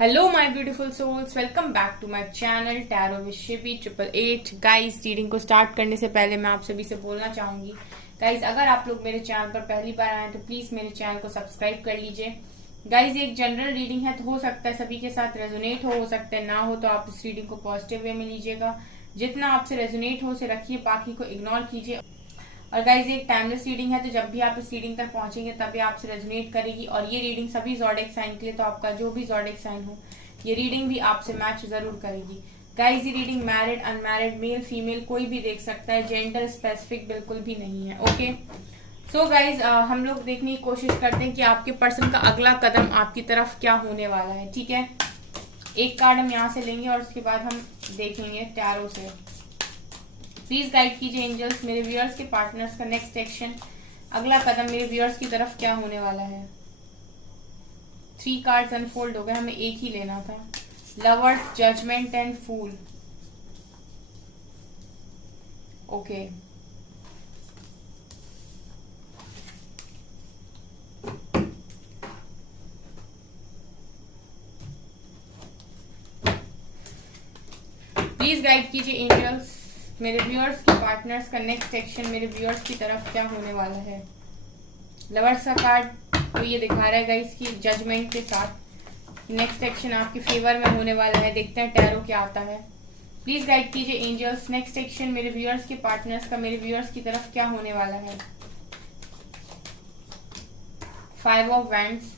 Hello my beautiful souls, welcome back to my channel tarot with Shivi 888। Guys, reading को start करने से पहले मैं आप सभी से बोलना चाहूंगी, गाइस अगर आप लोग मेरे चैनल पर पहली बार आए तो प्लीज मेरे चैनल को सब्सक्राइब कर लीजिए। गाइस, एक जनरल रीडिंग है तो हो सकता है सभी के साथ रेजोनेट हो सकता है ना हो, तो आप इस रीडिंग को पॉजिटिव वे में लीजिएगा। जितना आपसे रेजोनेट हो उसे रखिए, बाकी को इग्नोर कीजिए। और गाइज, एक टाइमलेस रीडिंग है तो जब भी आप इस रीडिंग तक पहुंचेंगे तभी आपसे रेजोनेट करेगी। और ये रीडिंग सभी ज़ोडिएक साइन के लिए, तो आपका जो भी ज़ोडिएक साइन हो ये रीडिंग भी आपसे मैच जरूर करेगी। गाइज, ये reading married unmarried male female कोई भी देख सकता है, जेंडर स्पेसिफिक बिल्कुल भी नहीं है। ओके, सो गाइज, हम लोग देखने की कोशिश करते हैं कि आपके पर्सन का अगला कदम आपकी तरफ क्या होने वाला है। ठीक है, एक कार्ड हम यहाँ से लेंगे और उसके बाद हम देखेंगे टैरो से। प्लीज गाइड कीजिए एंजल्स, मेरे व्यूअर्स के पार्टनर्स का नेक्स्ट एक्शन, अगला कदम मेरे व्यूअर्स की तरफ क्या होने वाला है। 3 कार्ड्स अनफोल्ड हो गए, हमें एक ही लेना था। Lovers, judgement and fool. Okay, please guide कीजिए एंजल्स, मेरे व्यूअर्स के पार्टनर्स का नेक्स्ट एक्शन मेरे व्यूअर्स की तरफ क्या होने वाला है। लवर्स का कार्ड तो ये दिखा रहा है गाइस की जजमेंट के साथ नेक्स्ट एक्शन आपके फेवर में होने वाला है। देखते हैं टैरो क्या आता है। प्लीज गाइड कीजिए एंजल्स, नेक्स्ट एक्शन मेरे व्यूअर्स के पार्टनर्स का मेरे व्यूअर्स की तरफ क्या होने वाला है। 5 of wands,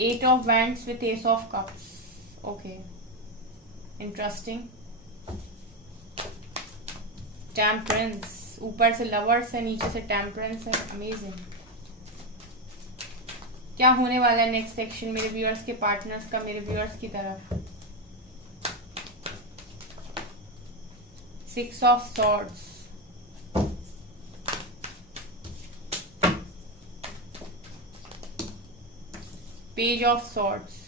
eight of wands with ace of cups. Okay, interesting. Temperance, ऊपर से लवर्स है, नीचे से टेम्परेंस है, अमेजिंग। क्या होने वाला है नेक्स्ट सेक्शन मेरे व्यूअर्स के पार्टनर्स का मेरे व्यूअर्स की तरफ। 6 of swords, page of swords,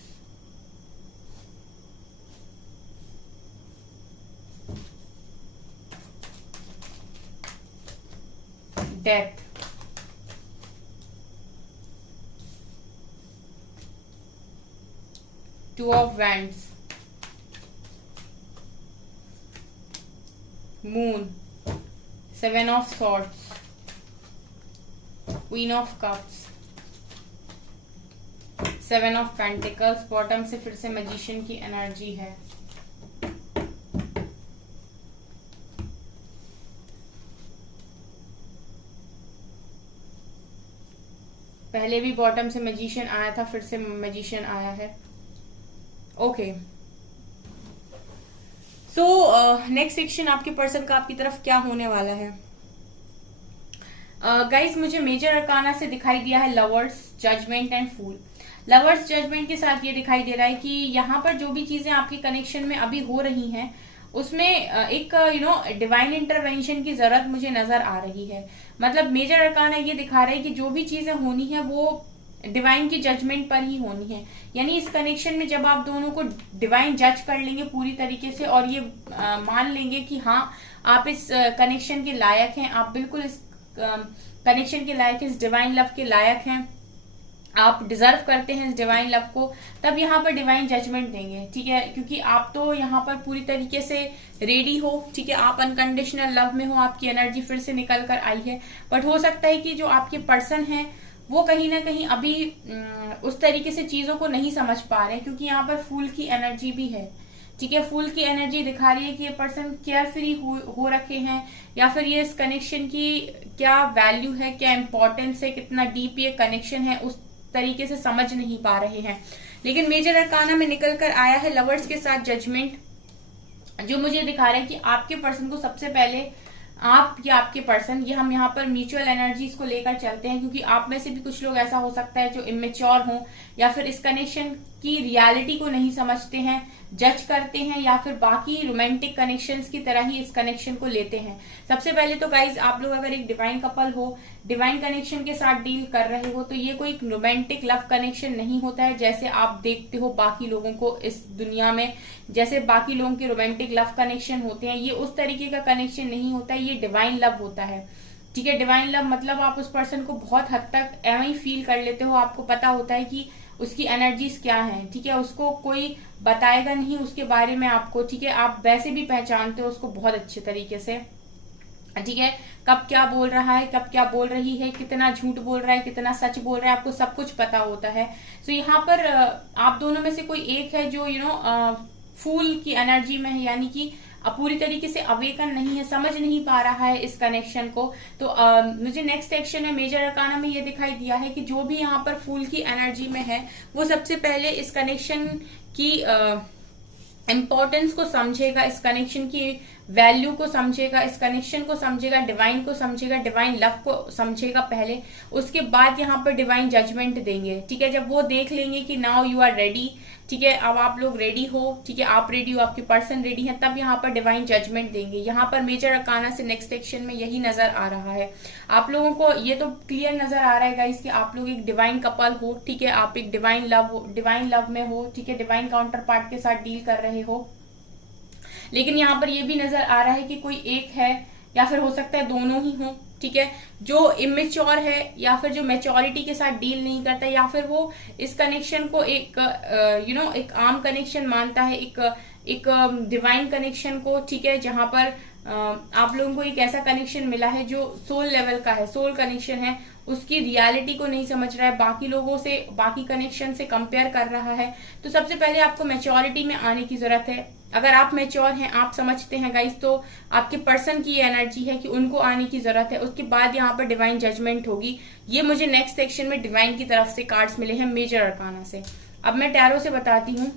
death, two of wands, moon, 7 of swords, queen of cups, 7 of pentacles. Bottom से फिर से मैजिशियन की एनर्जी है। पहले भी बॉटम से मैजिशियन आया था, फिर से मैजिशियन आया है। ओके, सो नेक्स्ट सेक्शन आपके पर्सन का आपकी तरफ क्या होने वाला है। गाइस, मुझे मेजर अरकाना से दिखाई दिया है lovers, judgement and fool. Lovers judgement के साथ ये दिखाई दे रहा है कि यहाँ पर जो भी चीजें आपके कनेक्शन में अभी हो रही हैं उसमें एक डिवाइन इंटरवेंशन की जरूरत मुझे नजर आ रही है। मतलब मेजर अरकाना ये दिखा रहा है कि जो भी चीजें होनी है वो डिवाइन की जजमेंट पर ही होनी है। यानी इस कनेक्शन में जब आप दोनों को डिवाइन जज कर लेंगे पूरी तरीके से और ये मान लेंगे कि हाँ आप इस कनेक्शन के लायक हैं, आप बिल्कुल इस कनेक्शन के लायक, इस डिवाइन लव के लायक हैं, आप डिजर्व करते हैं इस डिवाइन लव को, तब यहाँ पर डिवाइन जजमेंट देंगे। ठीक है, क्योंकि आप तो यहाँ पर पूरी तरीके से रेडी हो। ठीक है, आप अनकंडीशनल लव में हो, आपकी एनर्जी फिर से निकल कर आई है। बट हो सकता है कि जो आपके पर्सन है वो कहीं ना कहीं अभी उस तरीके से चीजों को नहीं समझ पा रहे हैं, क्योंकि यहाँ पर फूल की एनर्जी भी है। ठीक है, फूल की एनर्जी दिखा रही है कि ये पर्सन केयर फ्री हो रखे हैं, या फिर ये इस कनेक्शन की क्या वैल्यू है, क्या इंपॉर्टेंस है, कितना डीप ये कनेक्शन है, उस तरीके से समझ नहीं पा रहे हैं। लेकिन मेजर अरकाना में निकल कर आया है लवर्स के साथ जजमेंट, जो मुझे दिखा रहा है कि आपके पर्सन को सबसे पहले आप या आपके पर्सन, ये हम यहाँ पर म्यूचुअल एनर्जीज को लेकर चलते हैं, क्योंकि आप में से भी कुछ लोग ऐसा हो सकता है जो इमेच्योर हो या फिर इस कनेक्शन की रियलिटी को नहीं समझते हैं, जज करते हैं, या फिर बाकी रोमांटिक कनेक्शंस की तरह ही इस कनेक्शन को लेते हैं। सबसे पहले तो गाइज, आप लोग अगर एक डिवाइन कपल हो, डिवाइन कनेक्शन के साथ डील कर रहे हो, तो ये कोई रोमांटिक लव कनेक्शन नहीं होता है जैसे आप देखते हो बाकी लोगों को इस दुनिया में, जैसे बाकी लोगों के रोमांटिक लव कनेक्शन होते हैं, ये उस तरीके का कनेक्शन नहीं होता है, ये डिवाइन लव होता है। ठीक है। डिवाइन लव मतलब आप उस पर्सन को बहुत हद तक एवं ही फील कर लेते हो, आपको पता होता है कि उसकी एनर्जीज क्या है, ठीक है। उसको कोई बताएगा नहीं उसके बारे में आपको, ठीक है। आप वैसे भी पहचानते हो उसको बहुत अच्छे तरीके से, ठीक है। कब क्या बोल रहा है, कब क्या बोल रही है, कितना झूठ बोल रहा है, कितना सच बोल रहा है, आपको सब कुछ पता होता है। तो यहाँ पर आप दोनों में से कोई एक है जो फूल की एनर्जी में है, यानी कि पूरी तरीके से अवेकन नहीं है, समझ नहीं पा रहा है इस कनेक्शन को। तो मुझे नेक्स्ट एक्शन में मेजर अरकाना में ये दिखाई दिया है कि जो भी यहाँ पर फूल की एनर्जी में है वो सबसे पहले इस कनेक्शन की इंपॉर्टेंस को समझेगा, इस कनेक्शन की वैल्यू को समझेगा, इस कनेक्शन को समझेगा, डिवाइन को समझेगा, डिवाइन लव को समझेगा पहले। उसके बाद यहाँ पर डिवाइन जजमेंट देंगे, ठीक है। जब वो देख लेंगे कि नाउ यू आर रेडी, ठीक है, अब आप लोग रेडी हो, ठीक है, आप रेडी हो, आपके पर्सन रेडी है, तब यहाँ पर डिवाइन जजमेंट देंगे। यहाँ पर मेजर अरकाना से नेक्स्ट सेक्शन में यही नजर आ रहा है। आप लोगों को ये तो क्लियर नजर आ रहा है गाइस कि आप लोग एक डिवाइन कपल हो, ठीक है, आप एक डिवाइन लव में हो, ठीक है, डिवाइन काउंटर पार्ट के साथ डील कर रहे हो। लेकिन यहाँ पर ये भी नजर आ रहा है कि कोई एक है या फिर हो सकता है दोनों ही हो, ठीक है, जो इमेच्योर है या फिर जो मैच्योरिटी के साथ डील नहीं करता, या फिर वो इस कनेक्शन को एक एक आम कनेक्शन मानता है, एक डिवाइन कनेक्शन को, ठीक है, जहां पर आप लोगों को एक ऐसा कनेक्शन मिला है जो सोल लेवल का है, सोल कनेक्शन है, उसकी रियलिटी को नहीं समझ रहा है, बाकी लोगों से, बाकी कनेक्शन से कंपेयर कर रहा है। तो सबसे पहले आपको मैच्योरिटी में आने की जरूरत है। अगर आप मैच्योर हैं, आप समझते हैं गाइस, तो आपके पर्सन की एनर्जी है कि उनको आने की जरूरत है। उसके बाद यहाँ पर डिवाइन जजमेंट होगी। ये मुझे नेक्स्ट सेक्शन में डिवाइन की तरफ से कार्ड्स मिले हैं मेजर अरकाना से। अब मैं टैरो से बताती हूँ।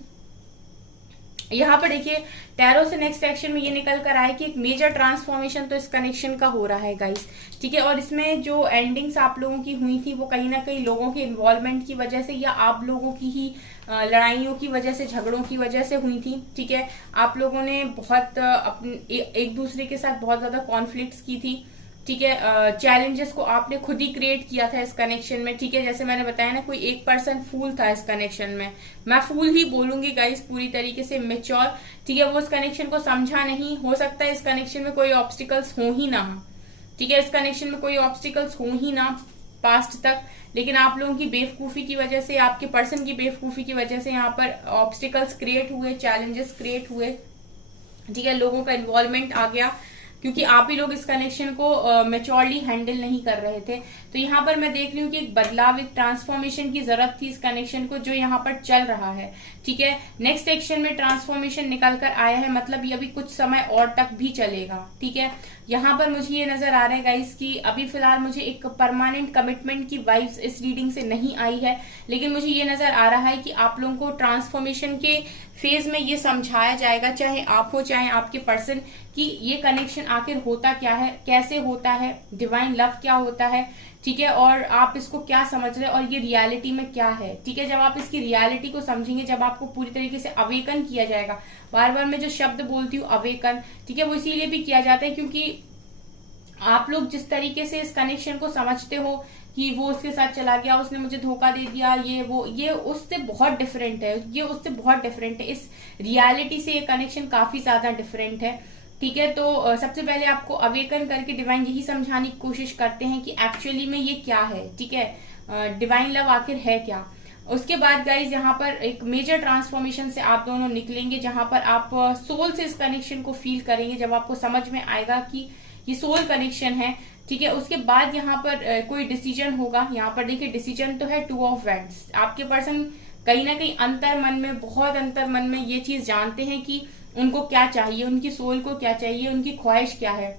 यहाँ पर देखिए टैरो से नेक्स्ट एक्शन में ये निकल कर आए कि एक मेजर ट्रांसफॉर्मेशन तो इस कनेक्शन का हो रहा है गाइस, ठीक है। और इसमें जो एंडिंग्स आप लोगों की हुई थी वो कहीं ना कहीं लोगों के इन्वॉल्वमेंट की वजह से या आप लोगों की ही लड़ाइयों की वजह से, झगड़ों की वजह से हुई थी, ठीक है। आप लोगों ने बहुत अपने एक दूसरे के साथ बहुत ज्यादा कॉन्फ्लिक्ट्स की थी, ठीक है। चैलेंजेस को आपने खुद ही क्रिएट किया था इस कनेक्शन में, ठीक है। जैसे मैंने बताया ना, कोई एक पर्सन फूल था इस कनेक्शन में, मैं फूल ही बोलूंगी गाइस, पूरी तरीके से मेच्योर, ठीक है। वो इस कनेक्शन को समझा नहीं, हो सकता है इस कनेक्शन में कोई ऑब्स्टिकल्स हो ही ना, ठीक है, इस कनेक्शन में कोई ऑब्स्टिकल्स हो ही ना पास्ट तक, लेकिन आप लोगों की बेवकूफी की वजह से, आपके पर्सन की बेवकूफी की वजह से यहाँ पर ऑब्स्टिकल्स क्रिएट हुए, चैलेंजेस क्रिएट हुए, ठीक है। लोगों का इन्वॉल्वमेंट आ गया क्योंकि आप ही लोग इस कनेक्शन को मैच्योरली हैंडल नहीं कर रहे थे। तो यहाँ पर मैं देख रही हूँ कि एक बदलाव, एक ट्रांसफॉर्मेशन की जरूरत थी इस कनेक्शन को, जो यहाँ पर चल रहा है, ठीक है। नेक्स्ट सेक्शन में ट्रांसफॉर्मेशन निकल कर आया है, मतलब ये अभी कुछ समय और तक भी चलेगा, ठीक है। यहाँ पर मुझे ये नजर आ रहा है गाइस कि अभी फिलहाल मुझे एक परमानेंट कमिटमेंट की वाइब्स इस रीडिंग से नहीं आई है, लेकिन मुझे ये नजर आ रहा है कि आप लोगों को ट्रांसफॉर्मेशन के फेज में ये समझाया जाएगा, चाहे आप हो चाहे आपके पर्सन, कि ये कनेक्शन आखिर होता क्या है, कैसे होता है, डिवाइन लव क्या होता है, ठीक है, और आप इसको क्या समझ रहे हैं और ये रियलिटी में क्या है, ठीक है। जब आप इसकी रियलिटी को समझेंगे, जब आपको पूरी तरीके से अवेकन किया जाएगा, बार बार मैं जो शब्द बोलती हूँ अवेकन, ठीक है, वो इसीलिए भी किया जाता है क्योंकि आप लोग जिस तरीके से इस कनेक्शन को समझते हो कि वो उसके साथ चला गया, उसने मुझे धोखा दे दिया, ये उससे बहुत डिफरेंट है, ये उससे बहुत डिफरेंट है, इस रियलिटी से ये कनेक्शन काफी ज्यादा डिफरेंट है, ठीक है। तो सबसे पहले आपको अवेकन करके डिवाइन यही समझाने की कोशिश करते हैं कि एक्चुअली में ये क्या है, ठीक है, डिवाइन लव आखिर है क्या। उसके बाद गाइज यहाँ पर एक मेजर ट्रांसफॉर्मेशन से आप दोनों निकलेंगे, जहां पर आप सोल से इस कनेक्शन को फील करेंगे, जब आपको समझ में आएगा कि ये सोल कनेक्शन है, ठीक है। उसके बाद यहाँ पर कोई डिसीजन होगा। यहाँ पर देखिए डिसीजन तो है 2 ऑफ वैंड्स। आपके पर्सन कहीं ना कहीं अंतर मन में, बहुत अंतर मन में ये चीज जानते हैं कि उनको क्या चाहिए, उनकी सोल को क्या चाहिए, उनकी ख्वाहिश क्या है,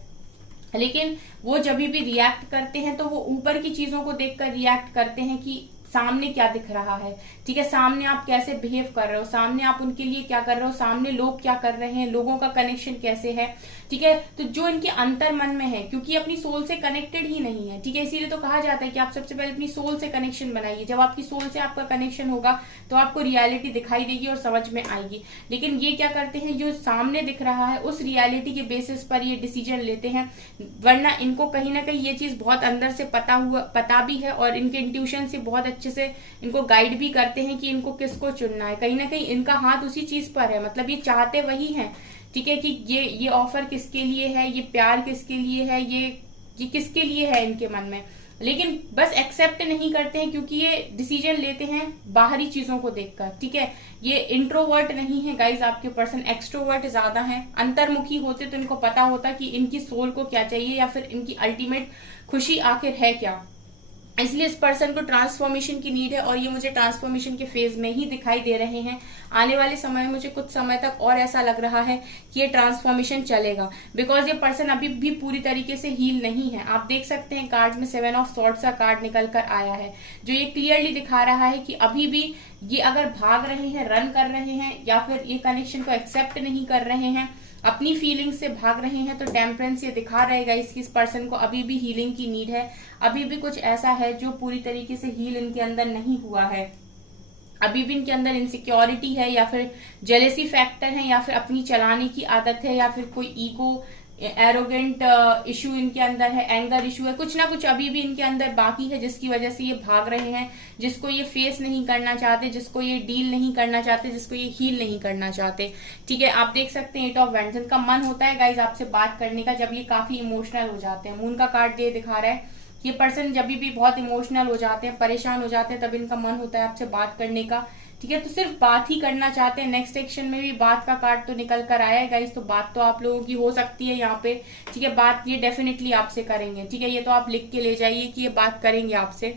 लेकिन वो जब भी रिएक्ट करते हैं तो वो ऊपर की चीजों को देखकर रिएक्ट करते हैं कि सामने क्या दिख रहा है, ठीक है, सामने आप कैसे बिहेव कर रहे हो, सामने आप उनके लिए क्या कर रहे हो, सामने लोग क्या कर रहे हैं, लोगों का कनेक्शन कैसे है, ठीक है। तो जो इनके अंतर मन में है, क्योंकि अपनी सोल से कनेक्टेड ही नहीं है, ठीक है, इसीलिए तो कहा जाता है कि आप सबसे पहले अपनी सोल से कनेक्शन बनाइए। जब आपकी सोल से आपका कनेक्शन होगा तो आपको रियलिटी दिखाई देगी और समझ में आएगी। लेकिन ये क्या करते हैं, जो सामने दिख रहा है उस रियलिटी के बेसिस पर ये डिसीजन लेते हैं, वरना इनको कहीं ना कहीं ये चीज बहुत अंदर से पता भी है और इनके इंट्यूशन से बहुत अच्छे से इनको गाइड भी करते हैं कि इनको किसको चुनना है। कहीं ना कहीं इनका हाथ उसी चीज पर है, मतलब ये चाहते वही हैं, ठीक है, कि ये ऑफर किसके लिए है, ये प्यार किसके लिए है, ये ये किसके लिए है इनके मन में, लेकिन बस एक्सेप्ट नहीं करते हैं क्योंकि ये डिसीजन लेते हैं बाहरी चीजों को देखकर, ठीक है। ये इंट्रोवर्ट नहीं है गाइज, आपके पर्सन एक्सट्रोवर्ट ज्यादा है, अंतर्मुखी होते तो इनको पता होता कि इनकी सोल को क्या चाहिए या फिर इनकी अल्टीमेट खुशी आखिर है क्या। इसलिए इस पर्सन को ट्रांसफॉर्मेशन की नीड है और ये मुझे ट्रांसफॉर्मेशन के फेज में ही दिखाई दे रहे हैं। आने वाले समय में मुझे कुछ समय तक और ऐसा लग रहा है कि ये ट्रांसफॉर्मेशन चलेगा, बिकॉज ये पर्सन अभी भी पूरी तरीके से हील नहीं है। आप देख सकते हैं कार्ड में 7 ऑफ सॉर्ड्स का कार्ड निकल कर आया है, जो ये क्लियरली दिखा रहा है कि अभी भी ये अगर भाग रहे हैं, रन कर रहे हैं, या फिर ये कनेक्शन को एक्सेप्ट नहीं कर रहे हैं, अपनी फीलिंग्स से भाग रहे हैं, तो टेम्परेंस ये दिखा रहेगा इसकी इस पर्सन को अभी भी हीलिंग की नीड है। अभी भी कुछ ऐसा है जो पूरी तरीके से हील इनके अंदर नहीं हुआ है। अभी भी इनके अंदर इनसिक्योरिटी है, या फिर जेलेसी फैक्टर है, या फिर अपनी चलाने की आदत है, या फिर कोई ईगो एरोगेंट इशू इनके अंदर है, एंगर इशू है, कुछ ना कुछ अभी भी इनके अंदर बाकी है जिसकी वजह से ये भाग रहे हैं, जिसको ये फेस नहीं करना चाहते, जिसको ये डील नहीं करना चाहते, जिसको ये हील नहीं करना चाहते, ठीक है। आप देख सकते हैं 8 ऑफ वैंड्स, इनका मन होता है गाइज आपसे बात करने का जब ये काफी इमोशनल हो जाते हैं। मून का कार्ड ये दिखा रहा है ये पर्सन जब भी बहुत इमोशनल हो जाते हैं, परेशान हो जाते हैं, तब इनका मन होता है आपसे बात करने का, ठीक है। तो सिर्फ बात ही करना चाहते हैं। नेक्स्ट एक्शन में भी बात का कार्ड तो निकल कर आया है गाइस, तो बात तो आप लोगों की हो सकती है यहाँ पे, ठीक है। बात ये डेफिनेटली आपसे करेंगे, ठीक है। ये तो आप लिख के ले जाइए कि ये बात करेंगे आपसे,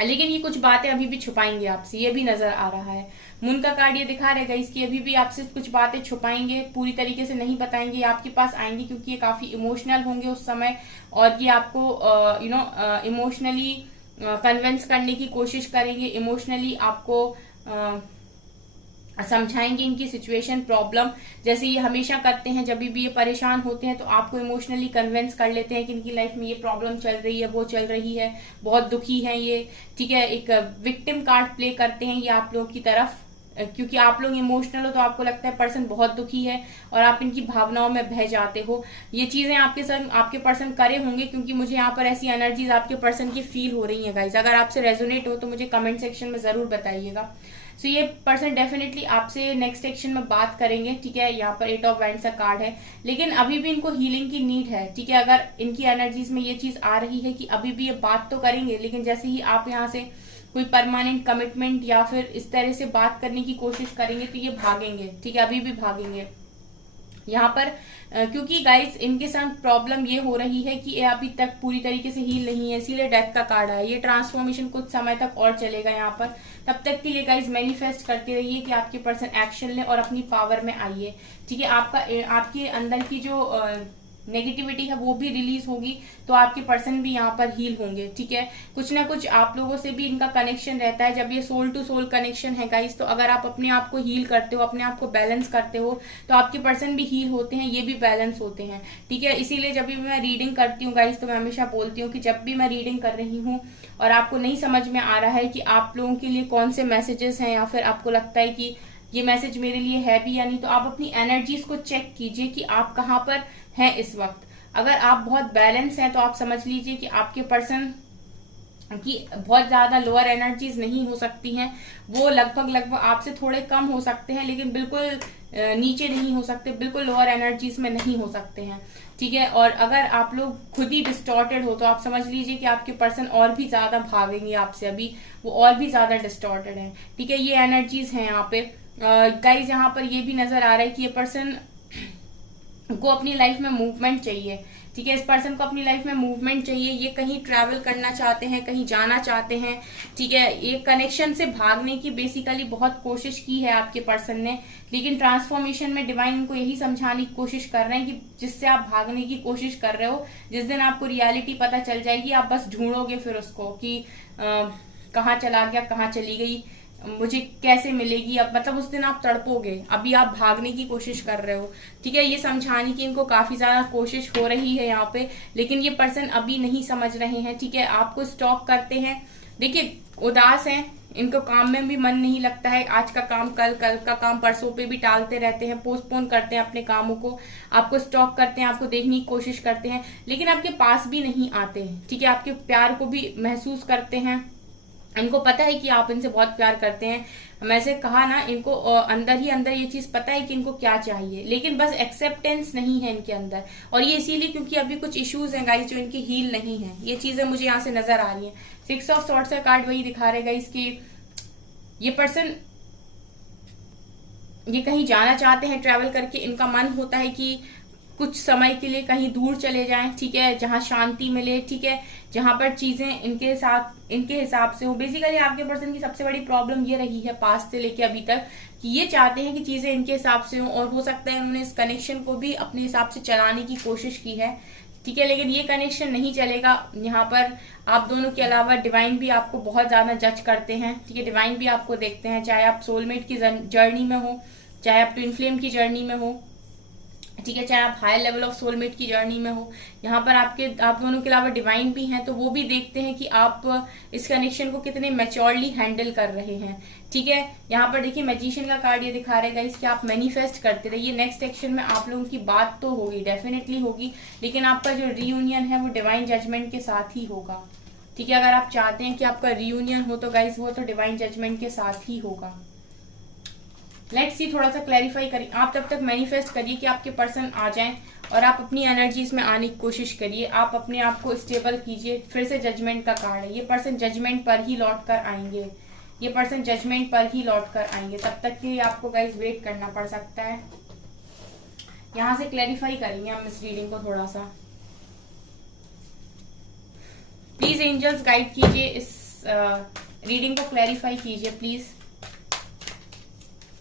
लेकिन ये कुछ बातें अभी भी छुपाएंगे आपसे, ये भी नजर आ रहा है। मून का कार्ड ये दिखा रहेगा इसकी अभी भी आपसे कुछ बातें छुपाएंगे, पूरी तरीके से नहीं बताएंगे, ये आपके पास आएंगे क्योंकि ये काफी इमोशनल होंगे उस समय, और ये आपको इमोशनली कन्विंस करने की कोशिश करेंगे, इमोशनली आपको समझाएंगे इनकी सिचुएशन, प्रॉब्लम, जैसे ये हमेशा करते हैं। जब भी ये परेशान होते हैं तो आपको इमोशनली कन्विंस कर लेते हैं कि इनकी लाइफ में ये प्रॉब्लम चल रही है, वो चल रही है, बहुत दुखी है ये, ठीक है। एक विक्टिम कार्ड प्ले करते हैं ये आप लोगों की तरफ, क्योंकि आप लोग इमोशनल हो तो आपको लगता है पर्सन बहुत दुखी है और आप इनकी भावनाओं में बह जाते हो। ये चीजें आपके संग आपके पर्सन करे होंगे, क्योंकि मुझे यहाँ पर ऐसी एनर्जीज आपके पर्सन की फील हो रही है गाइज। अगर आपसे रेजोनेट हो तो मुझे कमेंट सेक्शन में जरूर बताइएगा। सो ये पर्सन डेफिनेटली आपसे नेक्स्ट एक्शन में बात करेंगे, ठीक है। यहाँ पर 8 ऑफ वैंड्स का कार्ड है, लेकिन अभी भी इनको हीलिंग की नीड है, ठीक है। अगर इनकी एनर्जीज में ये चीज आ रही है कि अभी भी ये बात तो करेंगे, लेकिन जैसे ही आप यहाँ से कोई परमानेंट कमिटमेंट या फिर इस तरह से बात करने की कोशिश करेंगे तो ये भागेंगे, ठीक है। अभी भी भागेंगे यहाँ पर, क्योंकि गाइस इनके साथ प्रॉब्लम ये हो रही है कि ये अभी तक पूरी तरीके से हील नहीं है, इसीलिए डेथ का कार्ड है। ये ट्रांसफॉर्मेशन कुछ समय तक और चलेगा यहाँ पर, तब तक के लिए गाइस मैनिफेस्ट करते रहिए कि आपके पर्सन एक्शन ले और अपनी पावर में आइए, ठीक है। आपके अंदर की जो नेगेटिविटी है वो भी रिलीज होगी, तो आपके पर्सन भी यहाँ पर हील होंगे, ठीक है। कुछ ना कुछ आप लोगों से भी इनका कनेक्शन रहता है। जब ये सोल टू सोल कनेक्शन है गाइस, तो अगर आप अपने आप को हील करते हो, अपने आप को बैलेंस करते हो, तो आपके पर्सन भी हील होते हैं, ये भी बैलेंस होते हैं, ठीक है। इसीलिए जब भी मैं रीडिंग करती हूँ गाइस, तो मैं हमेशा बोलती हूँ कि जब भी मैं रीडिंग कर रही हूँ और आपको नहीं समझ में आ रहा है कि आप लोगों के लिए कौन से मैसेजेस हैं, या फिर आपको लगता है कि ये मैसेज मेरे लिए है भी या नहीं, तो आप अपनी एनर्जीज को चेक कीजिए कि आप कहाँ पर हैं इस वक्त। अगर आप बहुत बैलेंस हैं तो आप समझ लीजिए कि आपके पर्सन की बहुत ज्यादा लोअर एनर्जीज नहीं हो सकती हैं, वो लगभग आपसे थोड़े कम हो सकते हैं, लेकिन बिल्कुल नीचे नहीं हो सकते, बिल्कुल लोअर एनर्जीज में नहीं हो सकते हैं, ठीक है। और अगर आप लोग खुद ही डिस्टॉर्टेड हो तो आप समझ लीजिए कि आपके पर्सन और भी ज्यादा भागेंगे आपसे, अभी वो और भी ज्यादा डिस्टॉर्टेड है, ठीक है। ये एनर्जीज हैं यहाँ पे गाइज। यहाँ पर ये भी नजर आ रहा है कि ये पर्सन को अपनी लाइफ में मूवमेंट चाहिए, ठीक है। इस पर्सन को अपनी लाइफ में मूवमेंट चाहिए, ये कहीं ट्रैवल करना चाहते हैं, कहीं जाना चाहते हैं, ठीक है। ये कनेक्शन से भागने की बेसिकली बहुत कोशिश की है आपके पर्सन ने, लेकिन ट्रांसफॉर्मेशन में डिवाइन को यही समझाने की कोशिश कर रहे हैं कि जिससे आप भागने की कोशिश कर रहे हो, जिस दिन आपको रियलिटी पता चल जाएगी, आप बस ढूंढोगे फिर उसको कि कहाँ चला गया, कहाँ चली गई, मुझे कैसे मिलेगी, अब मतलब उस दिन आप तड़पोगे, अभी आप भागने की कोशिश कर रहे हो, ठीक है। ये समझाने की इनको काफी ज्यादा कोशिश हो रही है यहाँ पे, लेकिन ये पर्सन अभी नहीं समझ रहे हैं, ठीक है। आपको स्टॉप करते हैं, देखिए उदास हैं, इनको काम में भी मन नहीं लगता है, आज का काम कल, कल का काम परसों पे भी टालते रहते हैं, पोस्टपोन करते हैं अपने कामों को, आपको स्टॉक करते हैं, आपको देखने की कोशिश करते हैं, लेकिन आपके पास भी नहीं आते हैं, ठीक है। आपके प्यार को भी महसूस करते हैं, इनको पता है कि आप इनसे बहुत प्यार करते हैं। वैसे कहा ना, इनको अंदर ही अंदर ये चीज पता है कि इनको क्या चाहिए, लेकिन बस एक्सेप्टेंस नहीं है इनके अंदर। और ये इसीलिए क्योंकि अभी कुछ इश्यूज हैं गाइस जो इनके हील नहीं है। ये चीजें मुझे यहाँ से नजर आ रही हैं। 6 ऑफ सॉर्ड्स का कार्ड वही दिखा रहे गाइस कि ये पर्सन ये कहीं जाना चाहते हैं ट्रैवल करके। इनका मन होता है कि कुछ समय के लिए कहीं दूर चले जाएं, ठीक है, जहां शांति मिले, ठीक है, जहां पर चीजें इनके साथ इनके हिसाब से हो। बेसिकली आपके पर्सन की सबसे बड़ी प्रॉब्लम ये रही है पास्ट से लेके अभी तक कि ये चाहते हैं कि चीजें इनके हिसाब से हो, और हो सकता है उन्होंने इस कनेक्शन को भी अपने हिसाब से चलाने की कोशिश की है, ठीक है, लेकिन ये कनेक्शन नहीं चलेगा। यहाँ पर आप दोनों के अलावा डिवाइन भी आपको बहुत ज्यादा जज करते हैं, ठीक है, डिवाइन भी आपको देखते हैं, चाहे आप सोलमेट की जर्नी में हो, चाहे आप ट्विन फ्लेम की जर्नी में हो, ठीक है, चाहे आप हायर लेवल ऑफ सोलमेट की जर्नी में हो। यहाँ पर आप दोनों के अलावा डिवाइन भी हैं, तो वो भी देखते हैं कि आप इस कनेक्शन को कितने मैच्योरली हैंडल कर रहे हैं, ठीक है। यहाँ पर देखिए मैजिशियन का कार्ड ये दिखा रहेगा इसकी आप मैनिफेस्ट करते रहिए। नेक्स्ट एक्शन में आप लोगों की बात तो होगी, डेफिनेटली होगी, लेकिन आपका जो रीयूनियन है वो डिवाइन जजमेंट के साथ ही होगा, ठीक है। अगर आप चाहते हैं कि आपका रीयूनियन हो तो गाइज वो तो डिवाइन जजमेंट के साथ ही होगा। लेट्स सी, थोड़ा सा क्लैरिफाई करिए। आप तब तक मैनिफेस्ट करिए कि आपके पर्सन आ जाएं और आप अपनी एनर्जीज में आने की कोशिश करिए। आप अपने आप को स्टेबल कीजिए। फिर से जजमेंट का कार्ड है, ये पर्सन जजमेंट पर ही लौट कर आएंगे, ये पर्सन जजमेंट पर ही लौट कर आएंगे। तब तक के लिए आपको गाइस वेट करना पड़ सकता है। यहां से क्लैरिफाई करेंगे हम इस रीडिंग को थोड़ा सा। प्लीज एंजल्स गाइड कीजिए, इस रीडिंग को क्लैरिफाई कीजिए प्लीज।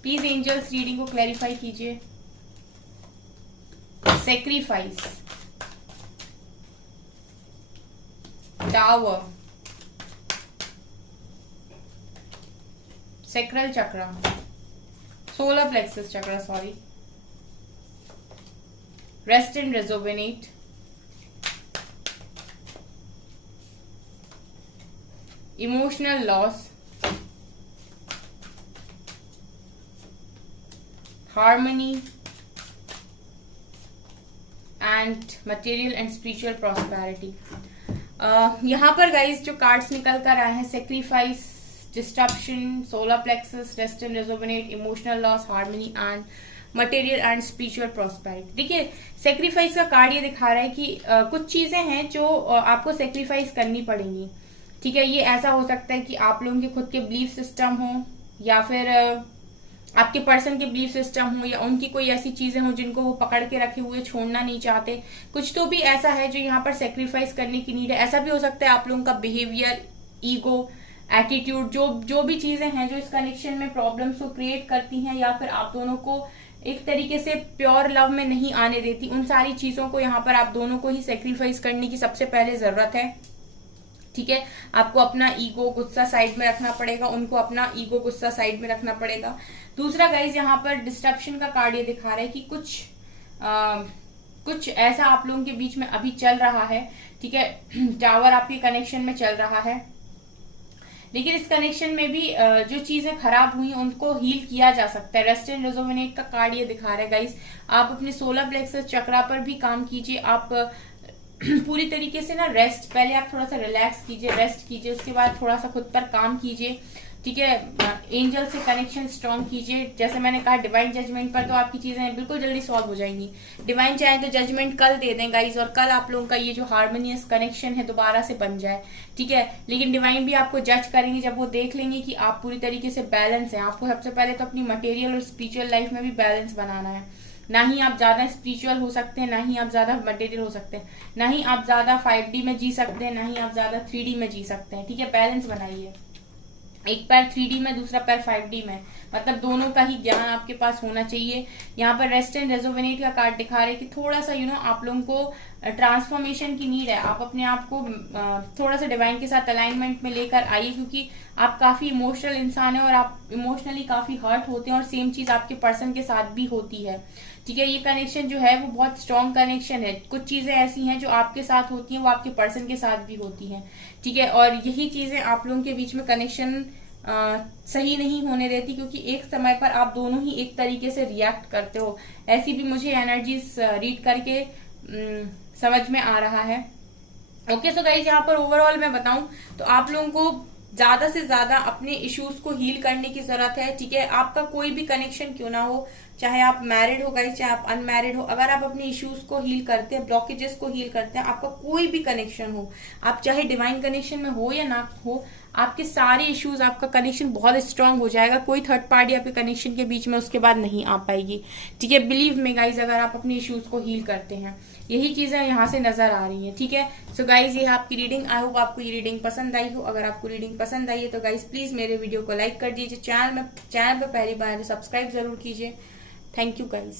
प्लीज एंजल्स रीडिंग को क्लैरिफाई कीजिए। Sacrifice, tower, sacral chakra, solar plexus chakra, sorry, rest and rejuvenate, emotional loss, harmony and material and spiritual prosperity. यहाँ पर गाइस जो कार्ड्स निकल कर आए हैं, sacrifice, disruption, solar plexus, rest and rejuvenate, emotional loss, harmony and material and spiritual prosperity. देखिए sacrifice का card ये दिखा रहा है कि कुछ चीजें हैं जो आपको सेक्रीफाइस करनी पड़ेंगी, ठीक है। ये ऐसा हो सकता है कि आप लोगों के खुद के बिलीफ सिस्टम हो, या फिर आपके पर्सन के बिलीफ सिस्टम हो, या उनकी कोई ऐसी चीजें हो जिनको वो पकड़ के रखे हुए छोड़ना नहीं चाहते। कुछ तो भी ऐसा है जो यहाँ पर सेक्रीफाइस करने की नीड है। ऐसा भी हो सकता है आप लोगों का बिहेवियर, ईगो, एटीट्यूड, जो भी चीजें हैं जो इस कनेक्शन में प्रॉब्लम्स को क्रिएट करती हैं या फिर आप दोनों को एक तरीके से प्योर लव में नहीं आने देती, उन सारी चीजों को यहाँ पर आप दोनों को ही सेक्रीफाइस करने की सबसे पहले जरूरत है, ठीक है। आपको अपना ईगो, गुस्सा साइड में रखना पड़ेगा, उनको अपना ईगो, गुस्सा साइड में रखना पड़ेगा। दूसरा गाइज यहाँ पर डिस्ट्रप्शन का कार्ड ये दिखा रहा है कि कुछ ऐसा आप लोगों के बीच में अभी चल रहा है, ठीक है। टावर आपके कनेक्शन में चल रहा है, लेकिन इस कनेक्शन में भी जो चीजें खराब हुई उनको हील किया जा सकता है। रेस्ट एंड रेजोवेनेट का कार्ड ये दिखा रहा है गाइस, आप अपने सोलर प्लेक्सस चक्रा पर भी काम कीजिए। आप पूरी तरीके से ना रेस्ट, पहले आप थोड़ा सा रिलैक्स कीजिए, रेस्ट कीजिए, उसके बाद थोड़ा सा खुद पर काम कीजिए, ठीक है। एंजल से कनेक्शन स्ट्रॉन्ग कीजिए। जैसे मैंने कहा डिवाइन जजमेंट पर तो आपकी चीजें बिल्कुल जल्दी सॉल्व हो जाएंगी। डिवाइन चाहे तो जजमेंट कल दे दें गाइज, और कल आप लोगों का ये जो हार्मोनियस कनेक्शन है दोबारा से बन जाए, ठीक है। लेकिन डिवाइन भी आपको जज करेंगे जब वो देख लेंगे कि आप पूरी तरीके से बैलेंस हैं। आपको सबसे पहले तो अपनी मटेरियल और स्पिरिचुअल लाइफ में भी बैलेंस बनाना है। ना ही आप ज्यादा स्पिरिचुअल हो सकते हैं, ना ही आप ज्यादा मटेरियल हो सकते हैं, ना ही आप ज्यादा 5D में जी सकते हैं, ना ही आप ज्यादा 3D में जी सकते हैं, ठीक है। बैलेंस बनाइए, एक पैर 3D में, दूसरा पैर 5D में, मतलब दोनों का ही ज्ञान आपके पास होना चाहिए। यहाँ पर रेस्ट एंड रेजोवेनेट का कार्ड दिखा रहे हैं कि थोड़ा सा आप लोगों को ट्रांसफॉर्मेशन की नीड है। आप अपने आप को थोड़ा सा डिवाइन के साथ अलाइनमेंट में लेकर आइए, क्योंकि आप काफी इमोशनल इंसान है और आप इमोशनली काफी हर्ट होते हैं, और सेम चीज आपके पर्सन के साथ भी होती है, ठीक है। ये कनेक्शन जो है वो बहुत स्ट्रॉन्ग कनेक्शन है। कुछ चीजें ऐसी हैं जो आपके साथ होती हैं वो आपके पर्सन के साथ भी होती हैं, ठीक है। और यही चीजें आप लोगों के बीच में कनेक्शन सही नहीं होने देती, क्योंकि एक समय पर आप दोनों ही एक तरीके से रिएक्ट करते हो। ऐसी भी मुझे एनर्जीज रीड करके समझ में आ रहा है। ओके, सो गाइस यहाँ पर ओवरऑल मैं बताऊं तो आप लोगों को ज्यादा से ज्यादा अपने इश्यूज को हील करने की जरूरत है। ठीक है, आपका कोई भी कनेक्शन क्यों ना हो, चाहे आप मैरिड हो गाइस, चाहे आप अनमैरिड हो, अगर आप अपने इश्यूज को हील करते हैं, ब्लॉकेजेस को हील करते हैं, आपका कोई भी कनेक्शन हो, आप चाहे डिवाइन कनेक्शन में हो या ना हो, आपके सारे इश्यूज, आपका कनेक्शन बहुत स्ट्रांग हो जाएगा। कोई थर्ड पार्टी आपके कनेक्शन के बीच में उसके बाद नहीं आ पाएगी। ठीक है, बिलीव में गाइज, अगर आप अपने इश्यूज को हील करते हैं, यही चीजें यहाँ से नजर आ रही हैं। ठीक है, सो गाइज ये है आपकी रीडिंग। आई होप आपको ये रीडिंग पसंद आई हो। अगर आपको रीडिंग पसंद आई है तो गाइज प्लीज मेरे वीडियो को लाइक कर दीजिए, चैनल पर पहली बार सब्सक्राइब जरूर कीजिए। Thank you guys.